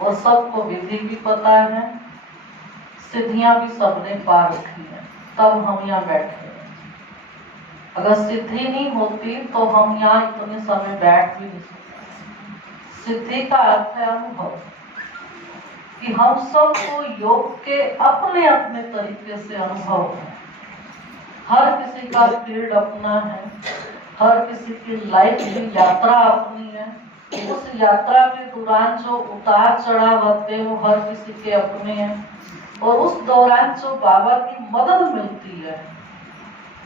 और सबको विधि भी पता है, सिद्धियां भी सबने पा रखी है, तब हम यहाँ बैठे हैं। अगर सिद्धि नहीं होती तो हम यहाँ इतने समय बैठ भी नहीं सकते। सिद्धि का अर्थ है अनुभव, कि हम सबको योग के अपने अपने तरीके से अनुभव है। हर किसी का फील्ड अपना है, हर किसी की लाइफ की यात्रा अपनी है। उस यात्रा के दौरान जो उतार चढ़ाव आते हैं वो हर किसी के अपने हैं, और उस दौरान जो बाबा की मदद मिलती है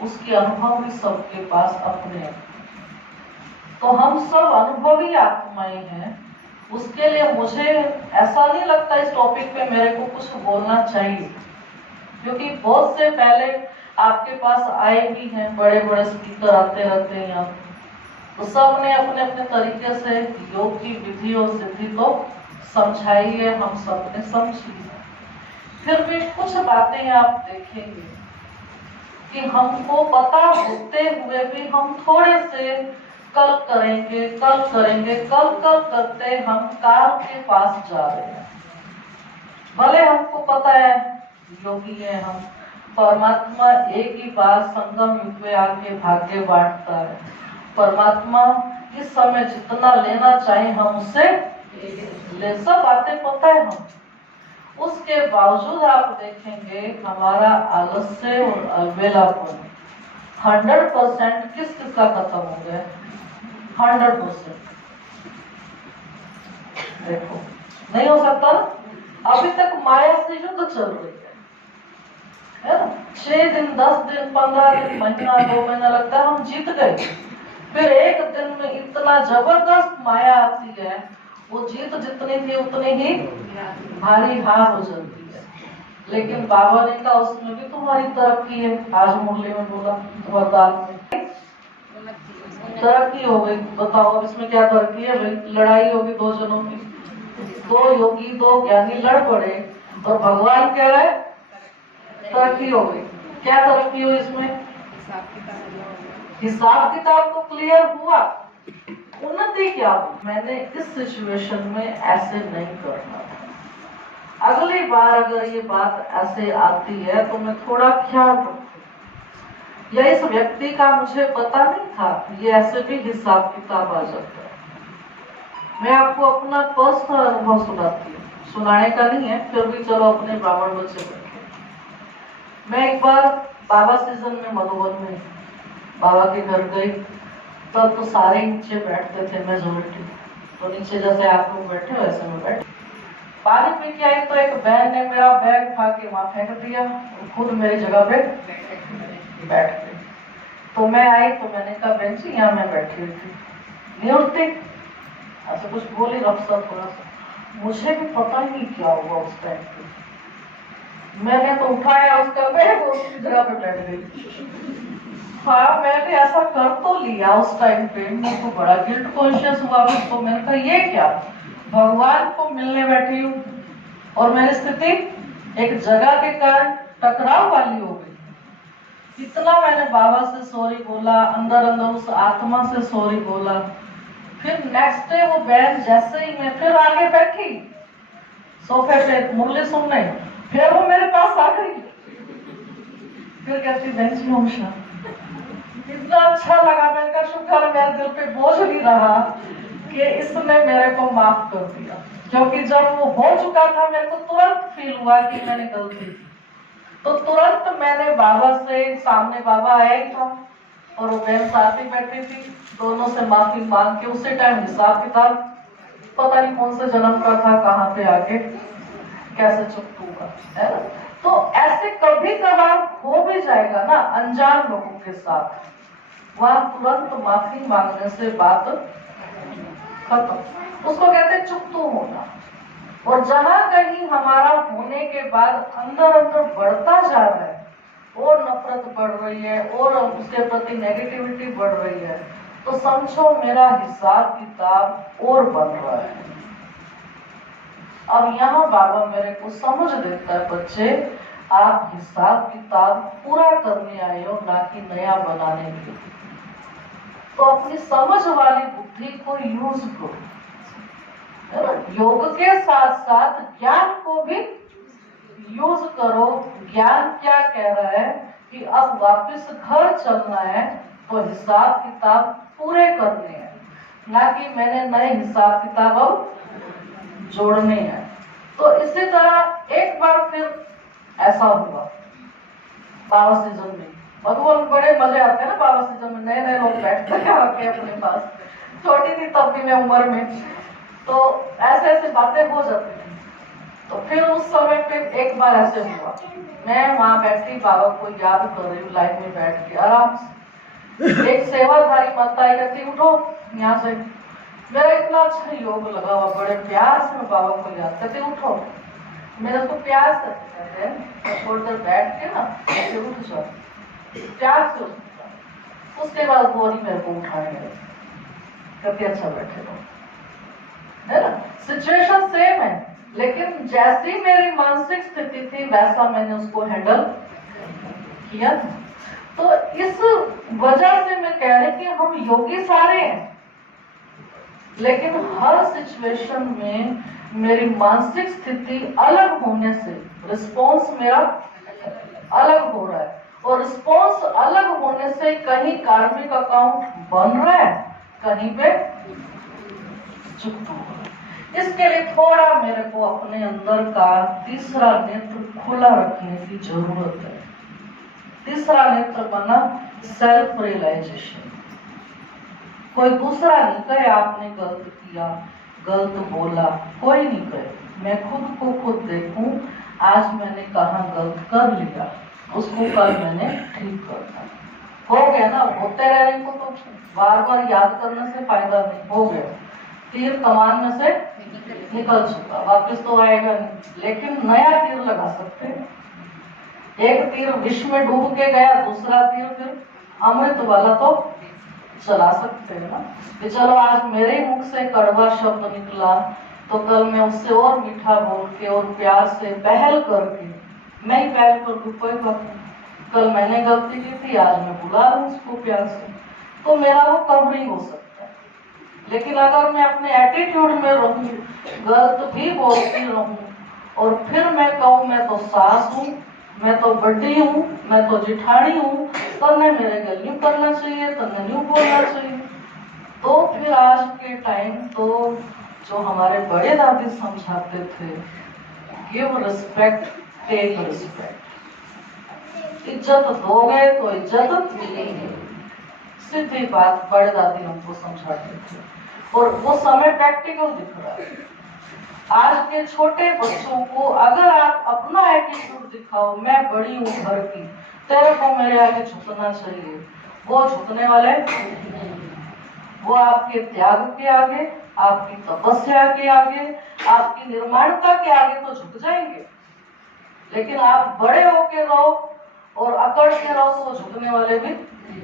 उसके अनुभव भी सबके पास अपने हैं। तो हम सब अनुभवी आत्माएं हैं। उसके लिए मुझे ऐसा नहीं लगता इस टॉपिक पे मेरे को कुछ बोलना चाहिए, क्योंकि बहुत से पहले आपके पास आए भी हैं, बड़े बड़े स्पीकर आते रहते हैं यहाँ, तो सब ने अपने अपने तरीके से योग की विधि और सिद्धि तो समझाई है, हम सब ने समझी है। फिर भी कुछ बातें आप देखेंगे कि हमको पता होते हुए भी हम थोड़े से कल करेंगे कल करेंगे, कल कल करते हम काल के पास जा रहे हैं। भले हमको पता है योगी है हम, परमात्मा एक ही बार संगम युग में आके भाग्य बांटता है। परमात्मा इस समय जितना लेना चाहे हम उससे ले, सब बातें पता है हम। उसके बावजूद आप देखेंगे हमारा आलस्य और अलबेलापन 100% किस किस का खत्म हो गया? 100%। देखो नहीं हो सकता। अभी तक माया से युद्ध चल रही है ना? 6 दिन 10 दिन 15 दिन महीना 2 महीना लगता है, हम जीत गए। फिर एक दिन में इतना जबरदस्त माया आती है, वो जीत जितनी थी उतनी ही भारी हार हो जाती है। लेकिन बाबा ने कहा उसमें भी तुम्हारी तरक्की है। आज मुरली में बोला वरदान में तरक्की हो गई। बताओ अब इसमें क्या तरक्की है भाई? लड़ाई होगी दो जनों की, दो योगी दो ज्ञानी लड़ पड़े, और भगवान कह रहे तरक्की हो गई। क्या तरक्की हुई इसमें? हिसाब किताब तो क्लियर हुआ, उन्नति क्या? मैंने इस सिचुएशन में ऐसे नहीं करना था। अगली बार अगर ये बात ऐसे आती है तो मैं थोड़ा ख्याल रखूं। या इस व्यक्ति का मुझे पता नहीं था, ये ऐसे भी हिसाब किताब आ जाता है। मैं आपको अपना पर्सनल अनुभव सुनाती हूँ, सुनाने का नहीं है, फिर भी चलो अपने ब्राह्मण बच्चे बैठे। मैं एक बार बाबा सीजन में मधुबन में बाबा के घर गई, तब तो सारे नीचे बैठते थे, मेजोरिटी तो नीचे जैसे आप लोग बैठे वैसे मैं बैठे। पानी पी के आई तो एक बहन ने मेरा बैग उठा के वहां फेंक दिया, खुद मेरी जगह पे बैठ गई। तो मैं आई तो मैंने कहा बहन जी यहाँ मैं बैठी हुई थी, नहीं उठती, ऐसा कुछ बोली रफ्सा थोड़ा सा। मुझे भी पता नहीं क्या हुआ उस टाइम पे, मैंने तो उठाया उसका बैग और उसकी जगह पे बैठ गई। हाँ मैंने ऐसा कर तो लिया उस टाइम पे, मेरे को बड़ा गिल्ट कॉन्शियस हुआ। तो मैंने कहा ये क्या, भगवान को मिलने बैठी हूँ और मेरी स्थिति एक जगह के कारण टकराव वाली हो गई। इतना मैंने बाबा से सॉरी बोला, अंदर अंदर उस आत्मा से सॉरी बोला। फिर नेक्स्ट डे वो बहन जैसे ही मैं फिर आगे बैठी सोफे पे मुरली सुनने, फिर वो मेरे पास आ गई। फिर कहती बहन जी नमस्कार। इतना अच्छा लगा, मैंने कहा शुक्र मेरे दिल पे बोझ नहीं रहा कि इसने मेरे को माफ कर दिया, क्योंकि जब वो हो चुका था मेरे को तुरंत फील हुआ कि मैंने गलती की। तो तुरंत मैंने बाबा से, सामने बाबा आया ही था और वो बहन साथ ही बैठी थी, दोनों से माफी मांग के उसी टाइम हिसाब किताब पता नहीं कौन से जन्म का था, कहाँ पे आके कैसे चुप हुआ है ना। तो ऐसे कभी कभार हो भी जाएगा ना अनजान लोगों के साथ, वहां तुरंत माफी मांगने से बात खत्म। उसको कहते चुप होना। और जहां कहीं हमारा होने के बाद अंदर अंदर बढ़ता जा रहा है, और नफरत बढ़ रही है और उसके प्रति नेगेटिविटी बढ़ रही है, तो समझो मेरा हिसाब किताब और बन रहा है। अब यहाँ बाबा मेरे को समझ देता है, बच्चे आप हिसाब किताब पूरा करने आए हो, ना कि नया बनाने के लिए। तो अपनी समझ वाली बुद्धि को यूज करो। है ना? योग के साथ साथ ज्ञान को भी यूज करो। ज्ञान क्या कह रहा है कि अब वापस घर चलना है तो हिसाब किताब पूरे करने हैं, ना कि मैंने नए हिसाब किताब अब जोड़ने हैं। तो इसी तरह एक बार फिर ऐसा हुआ बाबा सीजन में। भगवान बड़े मजे आते हैं ना बाबा सीजन में, नए नए लोग बैठते हैं आके अपने पास। छोटी थी तब भी मैं उम्र में, तो ऐसे ऐसे बातें हो जाती थी। तो फिर उस समय पे एक बार ऐसे हुआ, मैं वहां बैठी बाबा को याद कर रही हूँ लाइन में बैठ के आराम से। एक सेवाधारी माता आई कहती उठो यहाँ से। मेरा इतना अच्छा योग लगा हुआ, बड़े प्यार से मैं बाबा को याद करती उठो। मेरे उसको प्यार से कहते हैं थोड़ी देर बैठ के ना ऐसे उठ जाओ, प्यार से उठा। उसके बाद वो नहीं मेरे को उठाएंगे, कहते अच्छा बैठे रहो, है ना? सिचुएशन सेम है, लेकिन जैसी मेरी मानसिक स्थिति थी वैसा मैंने उसको हैंडल किया। तो इस वजह से मैं कह रही कि हम योगी सारे हैं, लेकिन हर सिचुएशन में मेरी मानसिक स्थिति अलग होने से रिस्पॉन्स मेरा अलग हो रहा है, और रिस्पॉन्स अलग होने से कहीं कार्मिक अकाउंट बन रहा है, कहीं पे चुप हो रहा है। इसके लिए थोड़ा मेरे को अपने अंदर का तीसरा नेत्र खुला रखने की जरूरत है। तीसरा नेत्र बना सेल्फ रियलाइजेशन। कोई दूसरा नहीं कहे आपने गलत किया, गलत बोला, कोई नहीं कहे। मैं खुद को खुद देखूं, आज मैंने कहाँ गलत कर लिया, उसको कल मैंने ठीक करना। हो गया ना, होते रहने को तो बार बार याद करने से फायदा नहीं। हो गया, तीर कमान में से निकल चुका, वापस तो आएगा नहीं, लेकिन नया तीर लगा सकते हैं। एक तीर विष में डूब के गया, दूसरा तीर फिर अमृत वाला तो चला सकते हैं ना। कि चलो आज मेरे मुख से कड़वा शब्द निकला तो कल मैं उससे और मीठा बोल के और प्यार से पहल करके मैं ही पहल कर दूं, कोई बात नहीं। कल मैंने गलती की थी, आज मैं बुला रहा हूँ उसको प्यार से, तो मेरा वो कवरिंग हो सकता है। लेकिन अगर मैं अपने एटीट्यूड में रहूं, गलत भी बोलती रहूं और फिर मैं कहूँ मैं तो सास हूँ, मैं तो बड्डी हूँ, मैं तो जिठानी हूँ, तन्ने मेरे गल यूं करना चाहिए, तन्ने यूं बोलना चाहिए, तो फिर आज के टाइम तो जो हमारे बड़े दादी समझाते थे, गिव रिस्पेक्ट टेक रिस्पेक्ट। इज्जत दोगे तो इज्जत मिलेगी, सीधी बात बड़े दादी हमको समझाते थे, और वो समय प्रैक्टिकल दिख रहा है। आज के छोटे बच्चों को अगर आप अपना एटीट्यूड दिखाओ, मैं बड़ी हूँ घर की, तेरे को मेरे आगे झुकना चाहिए, वो झुकने वाले, वो आपके त्याग के आगे, आपकी तपस्या के आगे, आपकी निर्माणता के आगे तो झुक जाएंगे। लेकिन आप बड़े होके रहो और अकड़ के रहो तो वो झुकने वाले भी नहीं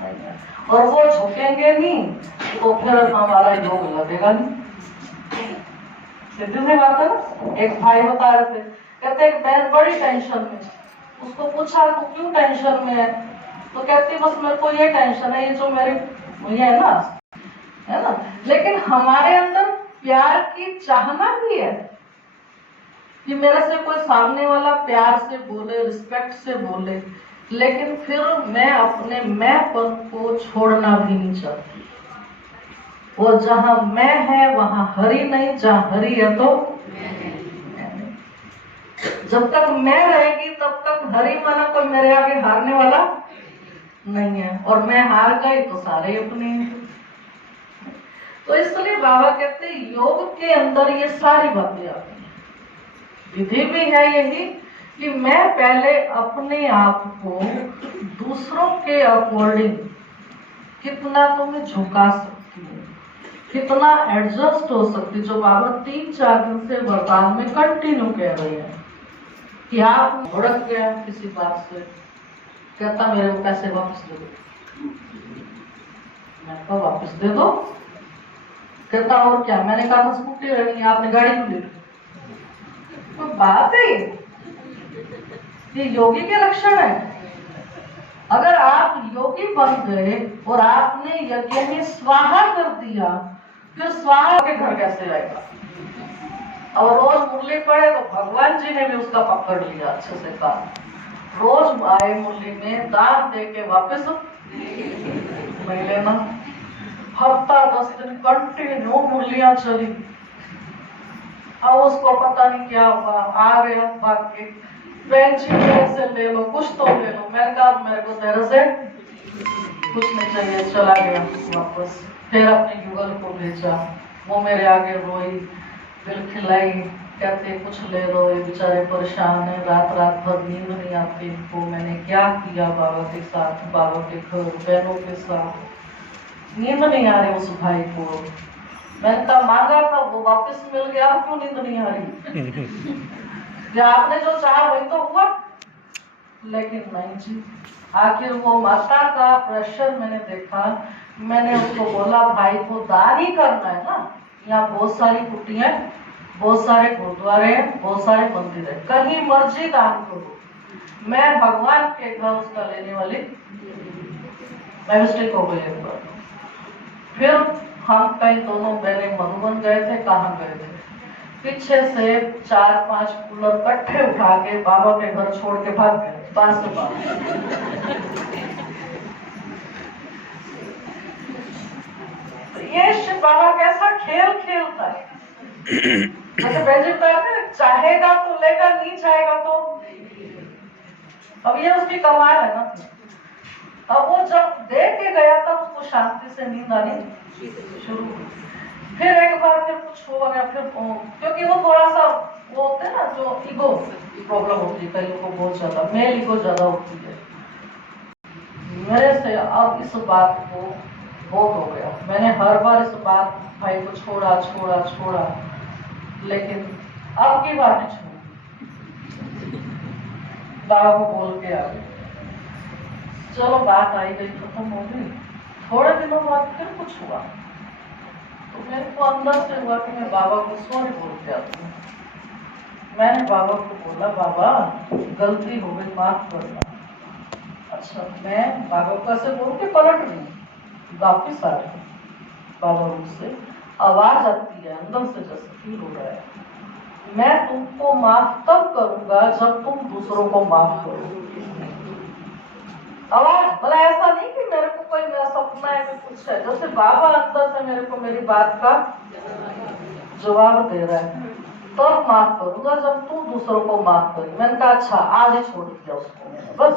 है, और वो झुकेंगे नहीं तो फिर हमारा योग लगेगा नहीं। सीधी सी बात है ना। एक भाई बता रहे थे, कहते एक बहन बड़ी टेंशन में, उसको पूछा तू क्यों टेंशन में है, तो कहती बस मेरे को ये टेंशन है, ये जो मेरे ये है ना। लेकिन हमारे अंदर प्यार की चाहना भी है कि मेरे से कोई सामने वाला प्यार से बोले, रिस्पेक्ट से बोले, लेकिन फिर मैं अपने मैंपन को छोड़ना भी नहीं चाहती। वो जहां मैं है वहां हरि नहीं, जहां हरि है तो मैं नहीं। जब तक मैं रहेगी तब तक हरि माना कोई मेरे आगे हारने वाला नहीं है, और मैं हार गई तो सारे अपने। तो इसलिए बाबा कहते योग के अंदर ये सारी बातें आती हैं। विधि भी है यही कि मैं पहले अपने आप को दूसरों के अकॉर्डिंग कितना तो मैं झुका सकती हूँ, कितना एडजस्ट हो सकती, जो बाबा 3-4 दिन से वरदान में कंटिन्यू कह रहे हैं कि आप भड़क गया किसी बात से, कहता मेरे को पैसे वापस दे दो, मैं कहा वापस दे दो, कहता और क्या, मैंने कहा था स्कूटी रहनी, आपने गाड़ी क्यों ली? तो बात है ये योगी के लक्षण है। अगर आप योगी बन गए और आपने यज्ञ में स्वाहा कर दिया फिर स्वाहा के घर कैसे आएगा? और रोज मुरली पड़े तो भगवान जी ने भी उसका पकड़ लिया अच्छे से कहा, रोज आए मुरली में दान दे के वापस नहीं लेना। हफ्ता 10 दिन कंटिन्यू मुरलियां चली। अब उसको पता नहीं क्या हुआ, आ गया भाग के, बहन जी मेरे से ले लो, कुछ तो ले लो। मैंने कहा मेरे को तेरे से कुछ नहीं चाहिए। चला गया वापस। फिर अपने युगल को भेजा, वो मेरे आगे रोई, बिल खिलाई, कहते कुछ ले लो, ये बेचारे परेशान है, रात रात भर नींद नहीं आती इनको। मैंने क्या किया बाबा के साथ, बाबा के घर, बहनों के साथ, नींद नहीं आ रही उस भाई को। मैंने कहा मांगा था वो वापस मिल गया, क्यों नींद नहीं आ रही? आपने जो चाहा वही तो हुआ। लेकिन नहीं जी, आखिर वो माता का प्रेशर मैंने देखा। मैंने उसको बोला भाई को दान ही करना है ना, यहाँ बहुत सारी कुटियां, बहुत सारे गुरुद्वारे हैं, बहुत सारे मंदिर है, कहीं मर्जी दान करो। मैं भगवान के घर उसका लेने वाली मैं मिस्टेक हो गई एक बार। फिर हम कई दोनों बहनें मधुबन गए थे। कहाँ गए थे? पीछे से 4-5 कूलर कट्ठे उठा के बाबा के घर छोड़ के भाग गए, पास से पास। ये शिव बाबा कैसा खेल खेलता है। जैसे बेंजिन चाहेगा तो लेगा, नहीं चाहेगा तो। अब ये उसकी कमाल है ना। अब वो जब दे के गया तब उसको शांति से नींद आनी शुरू हुई। फिर एक बार फिर कुछ हो गया, फिर क्योंकि वो थोड़ा सा वो होते हैं ना, जो ईगो प्रॉब्लम होती है कईयों को, बहुत ज्यादा मेल ईगो ज्यादा होती है मेरे से। अब इस बात को बहुत हो गया। मैंने हर बार इस बात भाई को छोड़ा, लेकिन अब की बात नहीं छोड़ी। बाबा को बोल के आ गए, चलो बात आई गई, खत्म हो गई। थोड़े दिनों बाद फिर कुछ हुआ तो मेरे को अंदर से हुआ कि मैं बाबा को सॉरी बोल के आती हूँ। मैंने बाबा को बोला बाबा गलती हो गई, माफ करना। अच्छा, मैं बाबा को ऐसे बोल के पलट रही, वापिस आ रही, बाबा मुझसे आवाज आती है अंदर से, जैसे फील हो रहा है, मैं तुमको माफ तब करूंगा जब तुम दूसरों को माफ करो। आवाज बोला, ऐसा नहीं कि मेरे को कोई मेरा सपना है कि कुछ है, जैसे बाबा अंदर से मेरे को मेरी बात का जवाब दे रहा है, तो माफ करूंगा जब तू दूसरों को माफ करेगी। मैंने कहा अच्छा, आज ही छोड़ दिया उसको मैंने, बस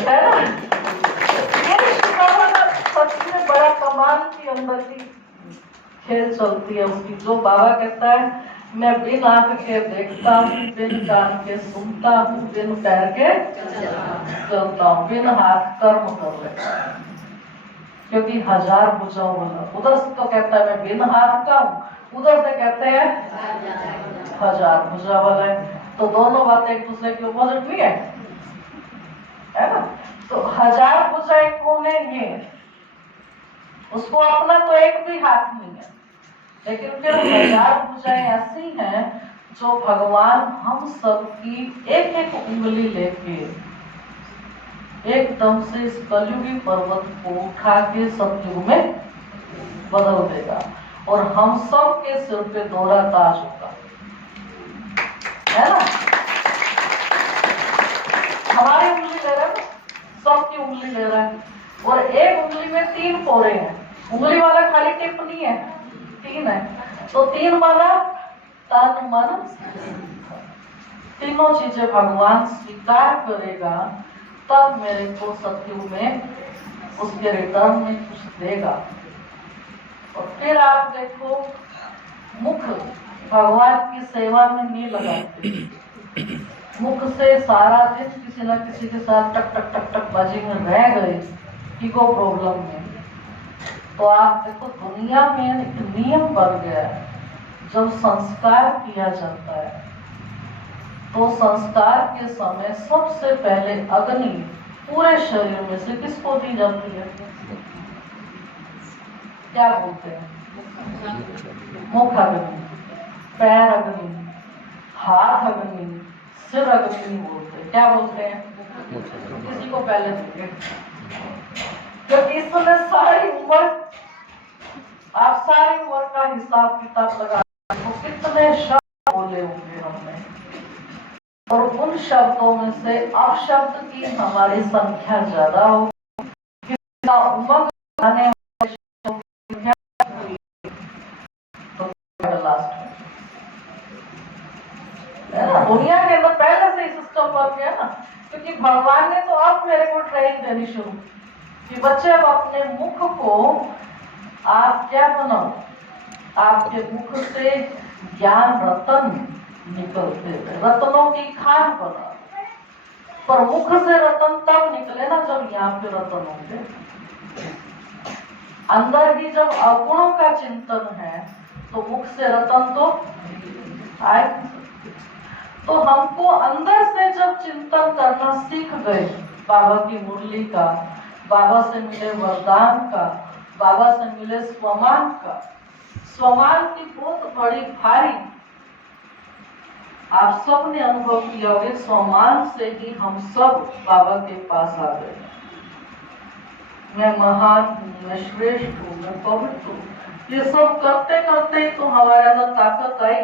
है ना। ये सच में बड़ा कमाल की अंदर की खेल चलती है उसकी। जो बाबा कहता है मैं बिन आंख के देखता हूँ, बिन कान के सुनता हूँ, बिन पैर के चलता हूँ, बिन हाथ कर्म कर लेता हूँ, क्योंकि 1000 भुजाओं वाला। उधर से तो कहता है मैं बिन हाथ का हूँ, उधर से कहते हैं 1000 भुजा वाला है। तो दोनों बातें एक दूसरे के अपोजिट नहीं है ना। तो 1000 भुजाएं कौन है? ये उसको अपना तो एक भी हाथ नहीं है, लेकिन फिर 1000 भुजाएं ऐसी हैं जो भगवान हम सबकी एक एक उंगली लेके एकदम से इस कलयुगी पर्वत को उठा के सतयुग में बदल देगा और हम सब के सिर पे दोहरा ताज होगा, है ना। हमारी उंगली ले रहा है, सबकी उंगली ले रहा है, और एक उंगली में 3 पोरे हैं। उंगली वाला खाली टिप नहीं है, 3 है। तो 3 वाला तन मन, तीनों चीजें भगवान स्वीकार करेगा, तब मेरे को सतयुग में उसके रिटर्न में कुछ देगा। और फिर आप देखो, मुख भगवान की सेवा में नहीं लगाते, मुख से सारा दिन किसी न किसी के साथ टक टक टक टक बाजी में रह गए, ईगो प्रॉब्लम में। तो आप देखो दुनिया में एक नियम बन गया है, जब संस्कार किया जाता है तो संस्कार के समय सबसे पहले अग्नि पूरे शरीर में से किसको दी जाती है? क्या बोलते हैं? मुख अग्नि, पैर अग्नि, हाथ अग्नि, सिर अग्नि बोलते हैं। क्या बोलते हैं? किसी को पहले देंगे, क्योंकि इस समय सारी उम्र आप सारी उम्र का हिसाब किताब लगा तो कितने शब्द बोले होंगे हमने, और उन शब्दों में से अपशब्द की हमारी संख्या ज्यादा हो, कितना उमंग आने वाले शब्दों की संख्या हुई, तो लास्ट है ना। दुनिया के अंदर पहले से ही सिस्टम बन गया ना, क्योंकि भगवान ने तो अब मेरे को ट्रेनिंग देनी शुरू कि बच्चे अब अपने मुख को आप क्या बनाओ, आपके मुख से ज्ञान रतन निकलते थे, रत्नों की खान बना, पर मुख से रतन तब निकले ना जब यहाँ पे रतन होंगे। अंदर ही जब अवगुणों का चिंतन है तो मुख से रतन तो आए। तो हमको अंदर से जब चिंतन करना सीख गए बाबा की मुरली का, बाबा से मिले वरदान का, बाबा से मिले स्वमान का, स्वमान की बहुत बड़ी भारी आप सब ने अनुभव किया होगा, स्वमान से ही हम सब बाबा के पास आ गए। मैं महान हूँ, मैं श्रेष्ठ हूँ, मैं पवित्र हूँ, ये सब करते करते ही तो हमारे अंदर ताकत आई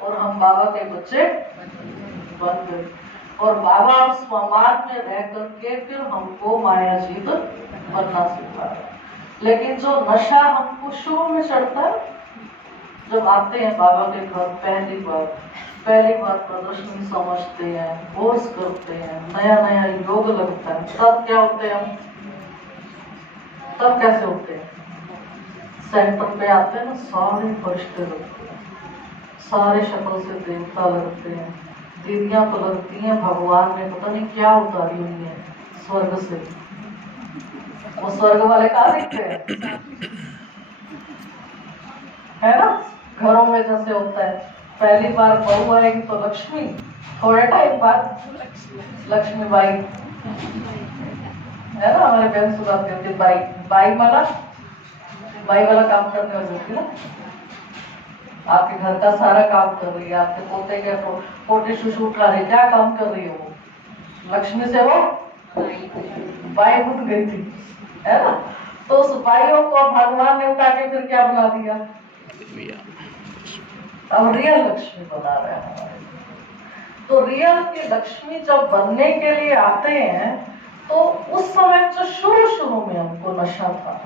और हम बाबा के बच्चे बन गए। और बाबा स्वमान में रह करके फिर हमको मायाजीत बनना सिखा रहा। लेकिन जो नशा हमको शुरू में चढ़ता है, जब आते हैं बाबा के घर पहली बार प्रदर्शनी समझते हैं, कोर्स करते हैं, नया नया योग लगता है, तब क्या होते हैं हम, तब कैसे होते हैं, सेंटर पे आते हैं ना, सारे फरिश्ते लगते हैं, सारे शक्ल से देवता लगते हैं, दीदियां तो लगती हैं भगवान ने पता नहीं क्या उतारी हुई है स्वर्ग से। वो स्वर्ग वाले कहाँ दिखते हैं, है ना। घरों में जैसे होता है, पहली बार बहू आएगी तो लक्ष्मी, थोड़े टाइम बाद लक्ष्मी बाई, है ना। हमारे बहन से बात करते बाई बाई वाला काम करने वाली होती है ना, आपके घर का सारा काम कर रही है, आपके पोते के पोटे शुशु उठा रही, क्या काम कर रही है वो, लक्ष्मी से वो बाई उठ गई थी, है ना। तो उस बाइयों को भगवान ने उठा के फिर क्या बना दिया, अब रियल लक्ष्मी बना रहे हैं हमारे। तो रियल की लक्ष्मी जब बनने के लिए आते हैं तो उस समय जो शुरू में हमको नशा था,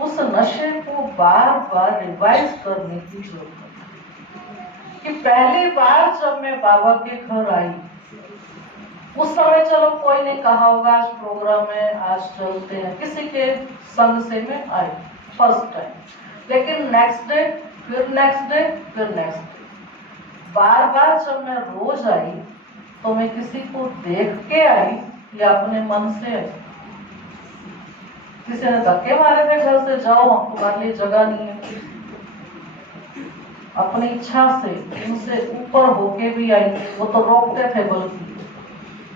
उस नशे को बार बार रिवाइज करने की जरूरत है। कि पहली बार जब मैं बाबा के घर आई उस समय चलो कोई ने कहा होगा आज प्रोग्राम है, आज चलते हैं, किसी के संग से मैं आई फर्स्ट टाइम, लेकिन नेक्स्ट डे फिर नेक्स्ट डे फिर नेक्स्ट डे, बार बार जब मैं रोज आई तो मैं किसी को देख के आई या अपने मन से आई। किसी ने धक्के मारे थे घर से, जाओ तुम्हारे लिए जगह नहीं है, अपनी इच्छा से उनसे ऊपर होके भी आई, वो तो रोकते थे, बल्कि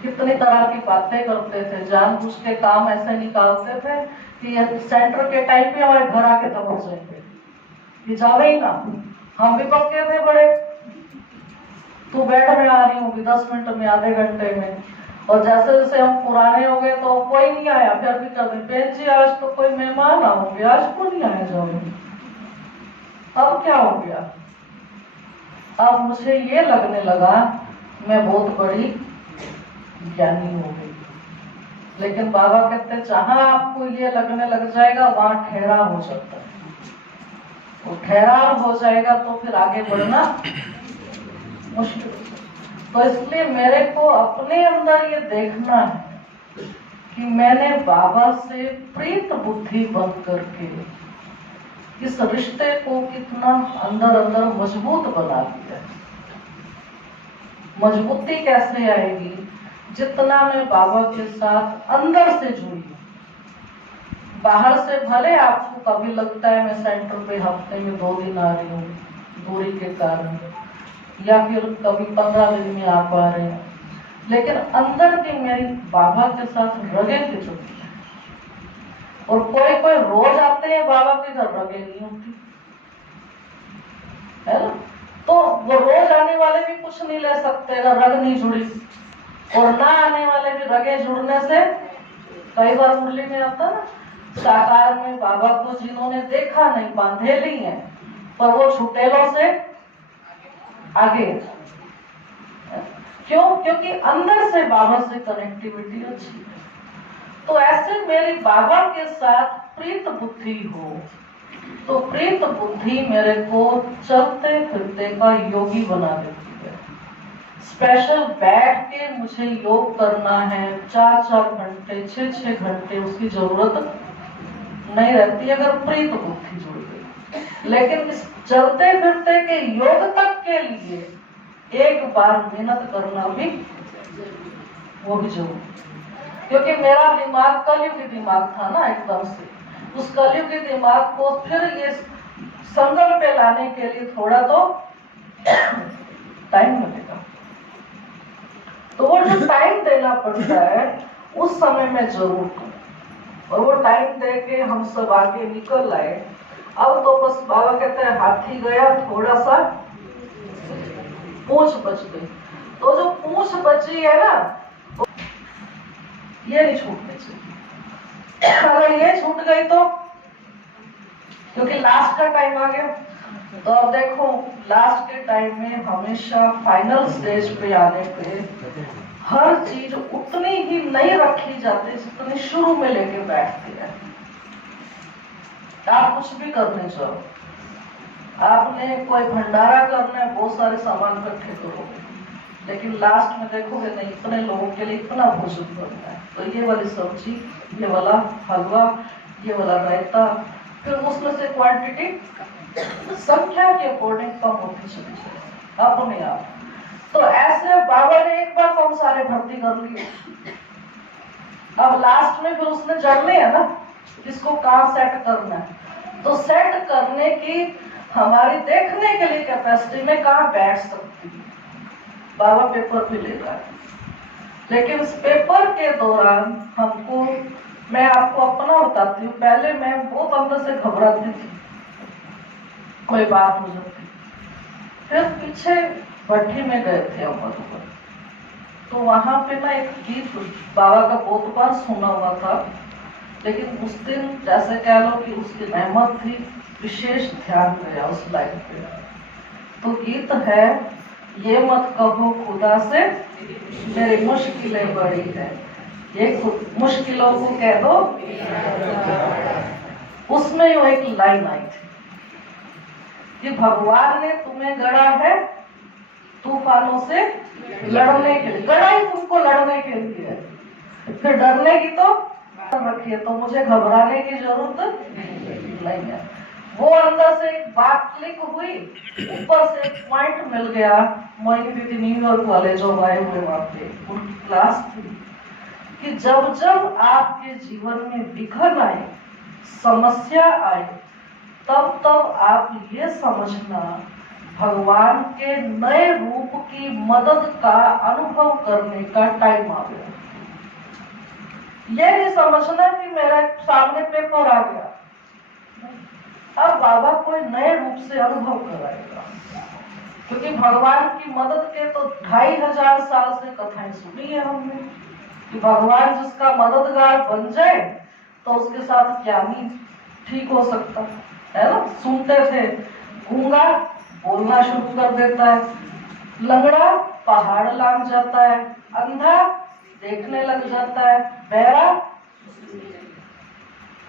कितनी तरह की बातें करते थे, जानबूझ के काम ऐसे निकालते थे कि सेंटर के टाइम पे हमारे घर आके दबक जाएंगे, ये जावे ही ना, हम भी पक्के थे बड़े, तू बेड में आ रही होगी 10 मिनट में, आधे घंटे में, और जैसे जैसे हम पुराने हो गए तो कोई नहीं आया, फिर भी कर बेन जी आज तो कोई मेहमान आओगे, आज को नहीं आया जाओगे। अब क्या हो गया, अब मुझे ये लगने लगा मैं बहुत बड़ी ज्ञानी हो गई। लेकिन बाबा कहते जहां आपको ये लगने लग जाएगा वहां ठहराव हो जाता है, वो ठहराव हो जाएगा तो फिर आगे बढ़ना मुश्किल। तो इसलिए मेरे को अपने अंदर ये देखना है कि मैंने बाबा से प्रीत बुद्धि बन करके इस रिश्ते को कितना अंदर अंदर मजबूत बना दिया। मजबूती कैसे आएगी, जितना मैं बाबा के साथ अंदर से जुड़ी हूँ। बाहर से भले आपको कभी लगता है मैं सेंटर पे हफ्ते में 2 दिन आ रही हूँ दूरी के कारण, या फिर कभी 15 दिन में आ पा रहे हैं, लेकिन अंदर की मेरी बाबा के साथ रगे की चुकी है। और कोई रोज आते हैं बाबा के घर, रगे नहीं होती, है ना। तो वो रोज आने वाले भी कुछ नहीं ले सकते अगर रग नहीं जुड़ी, और ना आने वाले भी रगे जुड़ने से, कई बार मुरली में आता ना साकार में बाबा को जिन्होंने देखा नहीं, बांधेली हैं, पर वो छुटेलों से आगे। क्यों? क्योंकि अंदर से बाबा से कनेक्टिविटी अच्छी है। तो ऐसे मेरी बाबा के साथ प्रीत बुद्धि हो, तो प्रीत बुद्धि मेरे को चलते फिरते का योगी बना देती है। स्पेशल बैठ के मुझे योग करना है 4-4 घंटे, 6-6 घंटे, उसकी जरूरत नहीं रहती अगर प्रीत बुद्धि जुड़ गई। लेकिन इस चलते फिरते के योग तक के लिए एक बार मेहनत करना भी, वो भी जरूरी। क्योंकि मेरा दिमाग कलयुगी दिमाग था ना एकदम से, उस कलयुगी दिमाग को फिर ये संगम पे लाने के लिए थोड़ा तो टाइम लगेगा। तो वो जो टाइम देना पड़ता है उस समय में जरूर करूं, और वो टाइम दे के हम सब आगे निकल आए। अब तो बस बाबा कहते हैं हाथी गया, थोड़ा सा पूंछ बच गई। तो जो पूंछ बची है ना, ये नहीं छूटनी चाहिए। अगर ये छूट गई तो, क्योंकि लास्ट का टाइम आ गया, तो अब देखो लास्ट के टाइम में हमेशा फाइनल स्टेज पे आने पे हर चीज उतनी ही नहीं रखी जाती जितनी शुरू में लेके बैठती है। आप कुछ भी करने जाओ, आपने कोई भंडारा करना है, बहुत सारे सामान इकट्ठे करोगे, लेकिन लास्ट में देखोगे नहीं इतने लोगों के लिए इतना भोजन करना है, तो ये वाली सब्जी, ये वाला हलवा, ये वाला रायता, फिर उसमें से क्वांटिटी संख्या के अकॉर्डिंग कम होती चली जाए अपने आप। तो ऐसे बाबा ने एक बार कम सारे भर्ती कर लिए, अब लास्ट में फिर उसने जानने है ना किसको कहाँ सेट करना है, तो सेट करने की हमारी देखने के लिए कैपेसिटी में कहाँ बैठ सकती है। बाबा पेपर भी ले रहा है, लेकिन इस पेपर के दौरान हमको, मैं आपको अपना बताती हूँ, पहले मैं बहुत अंदर से घबराती थी, कोई बात हो जाती। फिर पीछे भट्टी में गए थे हम, तो वहां पे ना एक गीत बाबा का बहुत बार सुना हुआ था, लेकिन उस दिन जैसे कह लो कि उसकी रहमत थी, विशेष ध्यान गया उस लाइन पे। तो गीत है, ये मत कहो खुदा से मेरी मुश्किलें बड़ी है, ये मुश्किलों को कह दो। उसमें वो एक लाइन आई थी कि भगवान ने तुम्हें गढ़ा है तूफानों से लड़ने के लिए, गढ़ा ही तुमको लड़ने के लिए, फिर डरने की तो रखिए, तो मुझे घबराने की जरूरत नहीं है। वो अंदर से एक बात क्लिक हुई, ऊपर से एक पॉइंट मिल गया। मोइनी दीदी न्यूयॉर्क वाले जो आए हुए वहां पे, उनकी क्लास थी कि जब जब आपके जीवन में विघ्न आए, समस्या आए, तब तब आप ये समझना भगवान के नए रूप की मदद का अनुभव करने का टाइम आ गया। ये नहीं समझना कि मेरा सामने पेपर आ गया, अब बाबा कोई नए रूप से अनुभव कराएगा, क्योंकि भगवान की मदद के तो 2500 साल से कथाएं सुनी है हमने कि भगवान जिसका मददगार बन जाए तो उसके साथ क्या नहीं ठीक हो सकता है ना। सुनते थे, गूंगा बोलना शुरू कर देता है, लंगड़ा पहाड़ लांग जाता है, अंधा देखने लग जाता है, बहरा,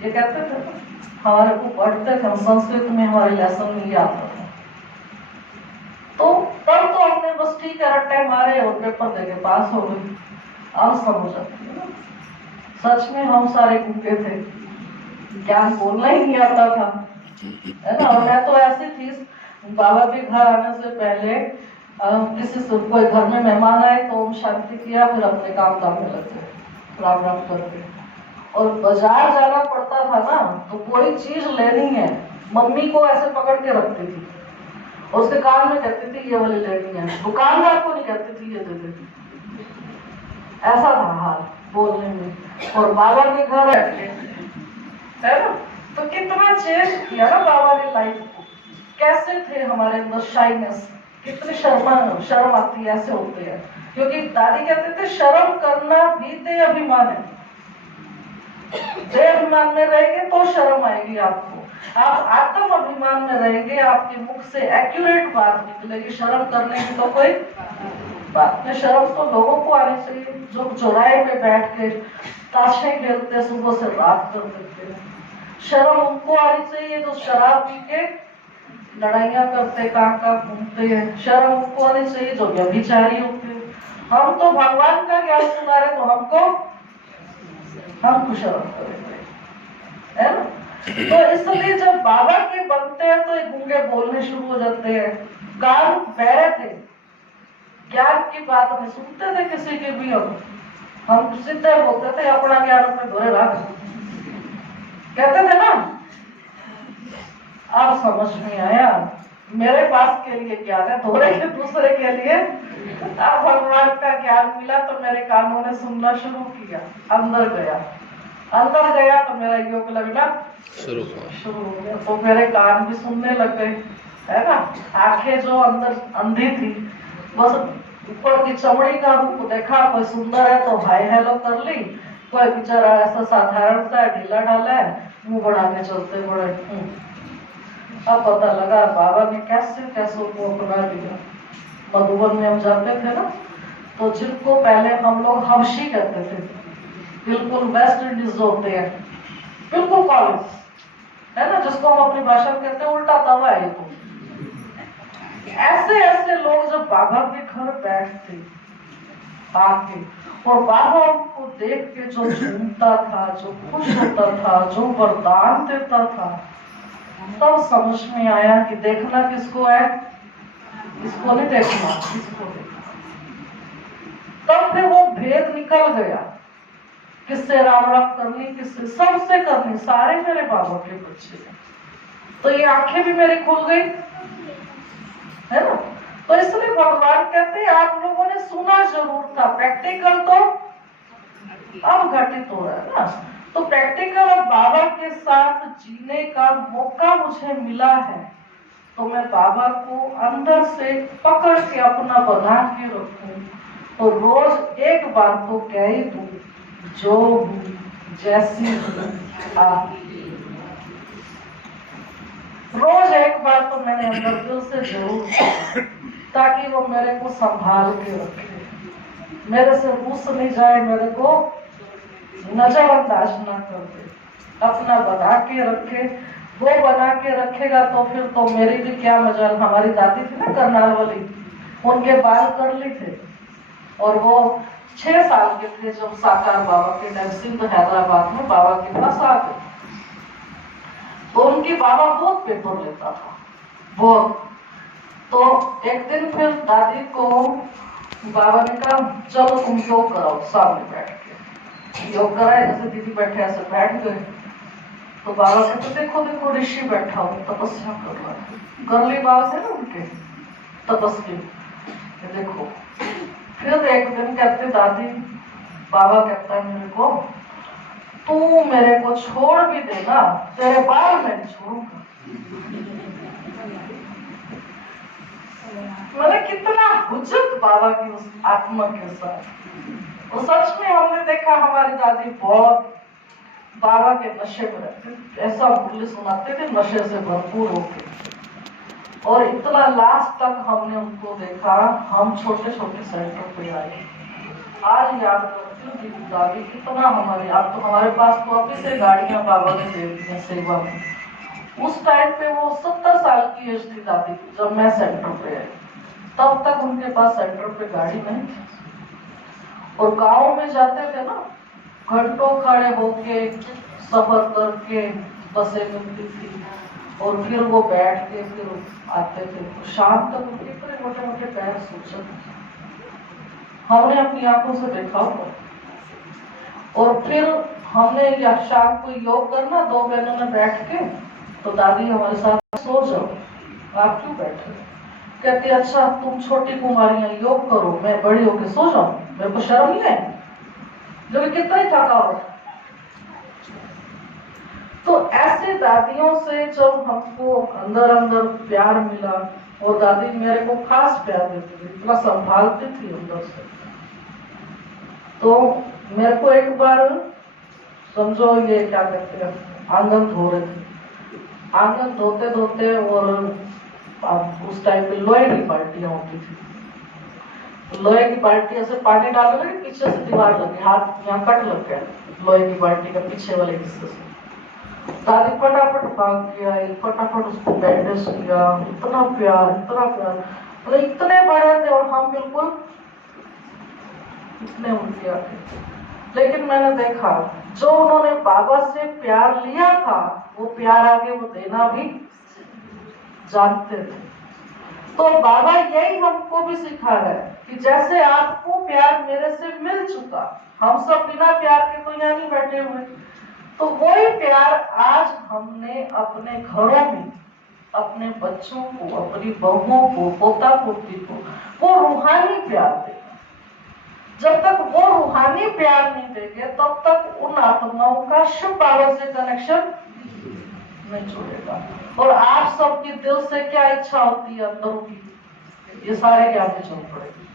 ये कहते थे हमारे को पढ़ते थे हम संस्कृत में, हमारे लेसन में आता था। तो तब तो हमने बस ठीक है रट्टे मारे और पेपर देके पास हो गए, अब समझ आती है ना। सच में हम सारे गूंगे थे, ज्ञान बोलना ही नहीं आता था, है ना। और मैं तो ऐसी थी, बाबा के घर आने से पहले किसी से कोई घर में मेहमान आए तो ओम शांति किया, फिर अपने काम में लग गए, राम राम करके। और बाजार जाना पड़ता था ना, तो कोई चीज लेनी है, मम्मी को ऐसे पकड़ के रखती थी और उसके कान में कहती थी ये वाली लेनी है, दुकानदार को नहीं कहती थी ये दे दे, ऐसा था हाल बोलने में। और बाबा के घर है ना, तो कितना चेंज किया ना बाबा ने लाइफ को। कैसे थे हमारे अंदर शाइनेस, कितनी शर्म आती है, ऐसे होते हैं। क्योंकि दादी कहते थे शर्म करना भी ते अभिमान है, देहाभिमान में रहेंगे तो शर्म आएगी आपको। आप आत्म अभिमान में रहेंगे, आपके मुख से एक्यूरेट बात निकलेगी। शर्म करने की तो कोई बात नहीं। शर्म तो लोगों को आनी चाहिए जो चौराहे में बैठ के ताशें खेलते सुबह से रात कर देते हैं। शर्म उनको आनी चाहिए जो शराब पी के लड़ाइयां करते, काका घूमते हैं। शर्म उनको आनी चाहिए जो व्यभिचारी होते हैं। हम तो भगवान का ज्ञान सुना रहे तो हमको शर्म करेंगे, है ना। तो इसलिए जब बाबा के बनते हैं तो गूंगे बोलने शुरू हो जाते हैं। कान बहरे थे, ज्ञान की बात नहीं सुनते थे किसी के भी। हम सीधे बोलते थे अपना ज्ञान अपने घरे रख, कहते थे ना। अब समझ में आया मेरे पास के लिए ज्ञान है, थोड़े के दूसरे के लिए। अब भगवान का ज्ञान मिला तो मेरे कानों ने सुनना शुरू किया। अंदर गया तो मेरा योग लगना शुरू हो गया। तो मेरे कान भी सुनने लग गए, है ना। आंखें जो अंदर अंधी थी, बस ऊपर की चमड़ी का रूप देखा, कोई सुंदर है तो हाय हेलो कर ली, कोई बेचारा ऐसा साधारण सा ढीला ढाला है, मुंह बढ़ा के चलते बड़े। अब पता लगा बाबा ने कैसे कैसे उनको अपना दिया। मधुबन में हम जाते थे ना, तो जिनको पहले हम लोग हबशी कहते थे, बिल्कुल वेस्ट इंडीज होते हैं, बिल्कुल कॉलेज, है ना, जिसको हम अपनी भाषा में कहते हैं उल्टा तवा है। तो ऐसे ऐसे लोग जब बाबा के घर बैठते आके, और बाबा उनको देख के जो झूमता था, जो खुश होता था, जो वरदान देता था, तब समझ में आया कि देखना किसको है, इसको नहीं देखना, इसको देखना। तब फिर वो भेद निकल गया, किससे राम राम करनी, किससे सबसे करनी, सारे मेरे बाबा के बच्चे हैं। तो ये आंखें भी मेरी खुल गई, है ना। तो इसलिए भगवान कहते हैं आप लोगों ने सुना जरूर था, प्रैक्टिकल तो अब घटित हो रहा है ना। तो प्रैक्टिकल अब बाबा के साथ जीने का मौका मुझे मिला है, तो मैं बाबा को अंदर से पकड़ के अपना बना के रखूं। तो रोज एक बार तो कह ही दूं, जो जैसी आप, रोज एक बार तो मैंने अंदर दिल से जरूर, ताकि वो मेरे को संभाल के रखे, मेरे से रूस नहीं जाए, मेरे को नजरअंदाज ना कर दे, अपना बना के रखे। वो बना के रखेगा तो फिर तो मेरी भी क्या मजाल। हमारी दादी थी ना करनाल वाली, उनके बाल कर्ली थे, और वो 6 साल के थे जब साकार बाबा के टाइम सिंध हैदराबाद में बाबा के पास आ गए। तो उनकी बाबा बहुत पेपर लेता था, बहुत। तो एक दिन फिर दादी को बाबा ने कहा चलो तुम योग कराओ, सामने बैठ के योग कराए। जैसे दीदी बैठे ऐसे बैठ गए, तो बाबा कहते देखो देखो ऋषि बैठा हो, तपस्या कर रहा है। गर्ली बाल थे ना उनके, तपस्वी, देखो। फिर एक दिन कहते दादी, बाबा कहता है मेरे को, तू मेरे को छोड़ भी देना, तेरे बाल मैं छोड़ूंगा। मैंने कितना हुज्जत बाबा की उस आत्मा के साथ। और सच में हमने देखा हमारी दादी बहुत बाबा के नशे में रहते, ऐसा मुरली सुनाते थे नशे से भरपूर होके। और इतना लास्ट तक हमने उनको देखा। हम छोटे छोटे सेंटर पे आए, आज याद करती हूँ दादी कितना हमारे, अब तो हमारे पास तो अभी से गाड़ियां बाबा ने दे दी हैं सेवा में। उस टाइम पे वो 70 साल की एज थी दादी जब मैं सेंटर पे आई, तब तक उनके पास सेंटर पे गाड़ी नहीं थी। और गांव में जाते थे ना, घंटों खड़े होके सफर करके बसें मिलती थी, और फिर वो बैठ के फिर आते थे। शाम तक उनके इतने मोटे मोटे पैर सूजन, हमने अपनी आंखों से देखा होगा। और फिर हमने शाम को योग करना, 2 बहनों ने बैठ के, तो दादी हमारे साथ, सो जाओ, आप क्यों बैठे। कहती अच्छा तुम छोटी कुमारियां योग करो, मैं बड़ी होके सो जाऊं, मेरे को शर्म नहीं है जब कितना ही थका हो। तो ऐसे दादियों से जब हमको अंदर अंदर प्यार मिला, और दादी मेरे को खास प्यार देती थी, इतना संभालती थी अंदर से। तो मेरे को एक बार समझो ये क्या कहते हैं, आंगन धो रहे थे, आंगन धोते धोते, और अब उस टाइम पे लोहे की बाल्टियां होती थी, लोहे की बाल्टी ऐसे पानी डाल रहे, पीछे से दीवार लगी, हाथ यहाँ कट लग गया लोहे की बाल्टी का पीछे वाले हिस्से से। दादी फटाफट भाग के आई, फटाफट उसको बैंडेज किया, इतना प्यार, मतलब इतने बड़े थे और हम बिल्कुल इतने उनके आते। लेकिन मैंने देखा जो उन्होंने बाबा से प्यार लिया था, वो प्यार आगे वो देना भी जानते थे। तो बाबा यही हमको भी सिखा रहा है कि जैसे आपको प्यार मेरे से मिल चुका, हम सब बिना प्यार के तो यहाँ नहीं बैठे हुए, तो वही प्यार आज हमने अपने घरों में अपने बच्चों को, अपनी बहुओं को, पोता पोती को वो रूहानी प्यार देगा। जब तक वो रूहानी प्यार नहीं देंगे तब तक उन आत्माओं का शिव पावर से कनेक्शन नहीं जुड़ेगा। और आप सबकी दिल से क्या इच्छा होती है अंदरों की, ये सारे क्या चल पड़ेगी,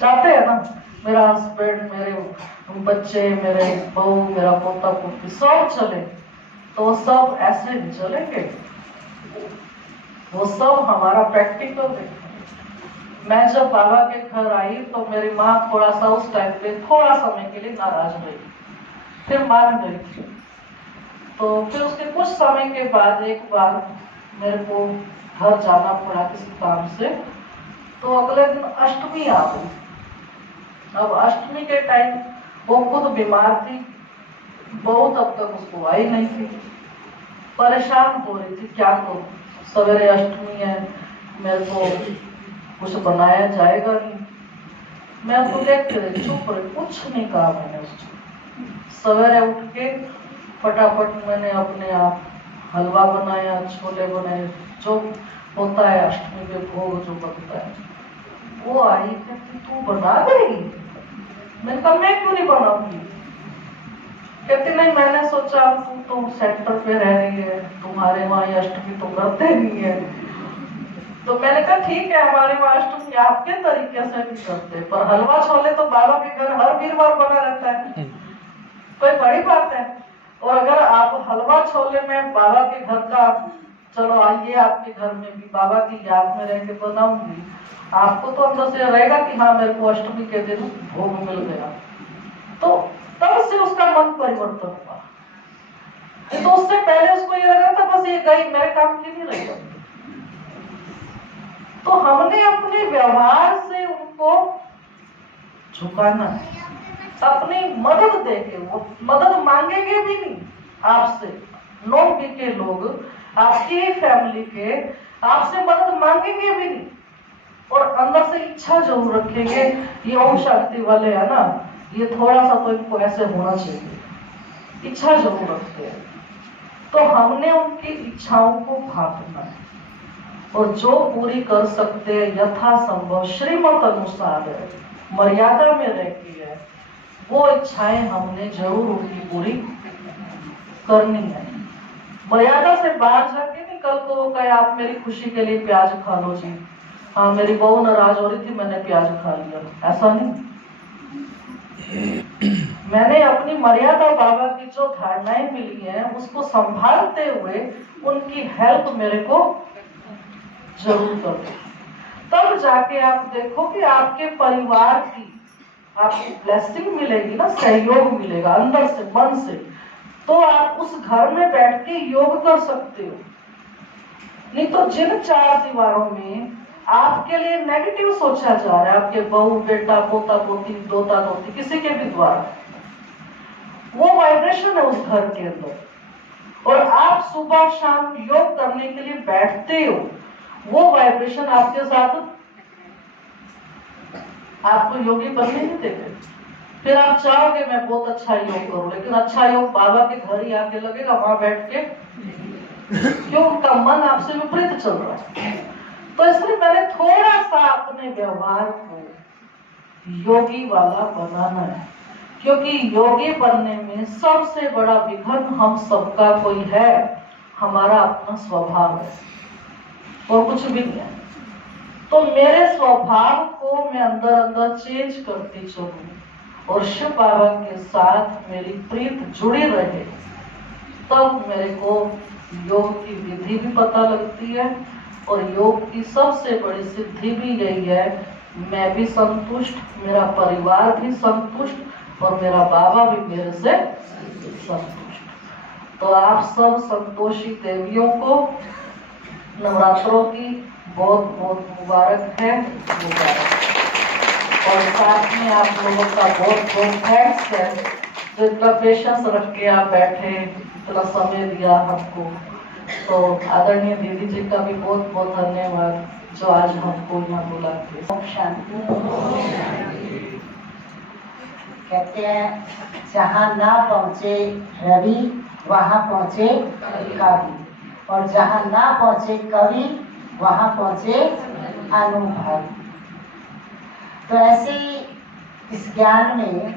चाहते हैं ना मेरा हस्बैंड, मेरे बच्चे, मेरे बहू, मेरा पोता पोती सब चले, तो सब ऐसे नहीं चलेंगे, वो सब हमारा प्रैक्टिकल देखें। मैं जब बाबा के घर आई तो मेरी माँ थोड़ा सा उस टाइम पे थोड़ा समय के लिए नाराज रही, फिर मान गई। तो फिर उसके कुछ समय के बाद एक बार मेरे को घर जाना पड़ा किसी काम से, तो अगले दिन अष्टमी आ गई। अब अष्टमी के टाइम वो खुद बीमार थी, बहुत अब तक उसको आई नहीं थी, परेशान हो रही थी, क्या करूं, सवेरे अष्टमी है, मेरे को कुछ बनाया जाएगा नहीं। मैं उसको देखते रही, चुप रही, कुछ नहीं कहा मैंने उसको। सवेरे उठ के फटाफट मैंने अपने आप हलवा बनाया, छोले बनाए, जो होता है अष्टमी के भोग जो बनता है। वो आई, कहती तू बना देगी? मैंने कहा मैं क्यों नहीं बनाऊंगी। कहती नहीं, मैंने सोचा तू तो सेंटर पे रह रही है, तुम्हारे वहां अष्टमी तो करते नहीं है। तो मैंने कहा ठीक है, हमारे वहां अष्टमी आपके तरीके से भी करते, पर हलवा छोले तो बाबा के घर हर वीरवार बना रहता है, कोई बड़ी बात है। और अगर आप हलवा छोले में बाबा के घर का, चलो आइए आपके घर में भी बाबा की याद में रह के बनाऊंगी, आपको तो अंदर से रहेगा कि हाँ मेरे को अष्टमी के दिन भोग मिल गया। तो तब से उसका मन परिवर्तन हुआ। तो उससे पहले उसको ये लगा था बस ये गई, मेरे काम की नहीं रही। तो हमने अपने व्यवहार से उनको झुकाना है, अपनी मदद देके, वो मदद मांगेंगे भी नहीं आपसे, लोग भी के लोग आपकी फैमिली के आपसे मदद मांगेंगे भी नहीं, और अंदर से इच्छा जरूर रखेंगे। ये ओम शक्ति वाले है ना, ये थोड़ा सा तो इनको ऐसे होना चाहिए, इच्छा जरूर रखते हैं। तो हमने उनकी इच्छाओं को भापना है, और जो पूरी कर सकते हैं यथासंभव श्रीमत अनुसार मर्यादा में रहती है, वो इच्छाएं हमने जरूर उनकी पूरी करनी है। मर्यादा से बाहर जाके नहीं, कल को वो कहे आप मेरी खुशी के लिए प्याज खा लो जी, हाँ मेरी बहू नाराज हो रही थी मैंने प्याज खा लिया, ऐसा नहीं। मैंने अपनी मर्यादा बाबा की जो धारणाएं मिली हैं उसको संभालते हुए उनकी हेल्प मेरे को जरूर करो, तब जाके आप देखो कि आपके परिवार की आपको ब्लेसिंग मिलेगी ना, सहयोग मिलेगा अंदर से, मन से। तो आप उस घर में बैठ के योग कर सकते हो। नहीं तो जिन चार दीवारों में आपके लिए नेगेटिव सोचा जा रहा है, आपके बहू बेटा पोता पोती दोता दोती किसी के भी द्वारा, वो वाइब्रेशन है उस घर के अंदर, और आप सुबह शाम योग करने के लिए बैठते हो, वो वाइब्रेशन आपके साथ आपको योगी बनने नहीं देते। फिर आप चाहोगे मैं बहुत अच्छा योग करूं, लेकिन अच्छा योग बाबा के घर ही आके लगेगा, वहां बैठ के, क्यों? उनका मन आपसे विपरीत चल रहा है। तो इसलिए मैंने थोड़ा सा अपने व्यवहार को योगी वाला बनाना है, क्योंकि योगी बनने में सबसे बड़ा विघ्न हम सबका कोई है, हमारा अपना स्वभाव है, और कुछ भी नहीं है। तो मेरे स्वभाव को मैं अंदर अंदर चेंज करती चलूं, और शिव बाबा के साथ मेरी प्रीत जुड़ी रहे, तब मेरे को योग की विधि भी पता लगती है। और योग की सबसे बड़ी सिद्धि भी यही है, मैं भी संतुष्ट, मेरा परिवार भी संतुष्ट और मेरा बाबा भी मेरे से संतुष्ट। तो आप सब संतोषी देवियों को नवरात्रों की बहुत बहुत मुबारक है, मुबारक। और साथ में आप लोगों का बहुत बहुत थैंक्स है, जो इतना पेशेंस रख के आप बैठे, इतना समय दिया हमको। तो आदरणीय दीदी जी का भी बहुत बहुत धन्यवाद, जो आज हमको यहाँ बुला के। शांति कहते हैं, जहाँ ना पहुँचे रवि वहाँ पहुँचे कवि, और जहाँ ना पहुँचे कवि वहाँ पहुँचे अनुभव। तो ऐसे ही इस ज्ञान में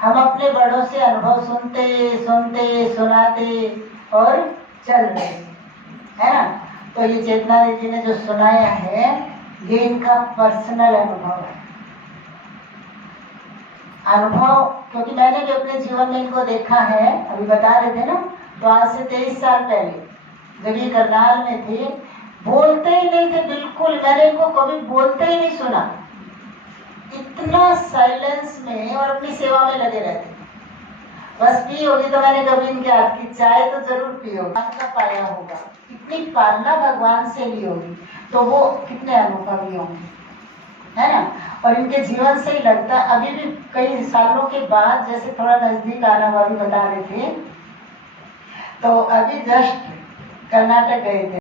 हम अपने बड़ों से अनुभव सुनते सुनते सुनाते और चल रहे है ना। तो ये चेतना दीदी ने जो सुनाया है, ये इनका पर्सनल अनुभव है। अनुभव, क्योंकि मैंने भी अपने जीवन में इनको देखा है, अभी बता रहे थे ना, तो आज से 23 साल पहले जब ये करनाल में थे, बोलते ही नहीं थे बिल्कुल, मैंने इनको कभी बोलते ही नहीं सुना, इतना साइलेंस में और अपनी सेवा में लगे रहते। बस पी होगी तो मैंने कभी इनके हाथ की चाय तो जरूर पी होगी, का पाया होगा, इतनी पालना भगवान से ली होगी, तो वो कितने अनुभवी होंगे, है ना। और इनके जीवन से ही लगता, अभी भी कई सालों के बाद, जैसे थोड़ा नजदीक आना हुआ भी बता रहे थे, तो अभी जस्ट कर्नाटक गए थे।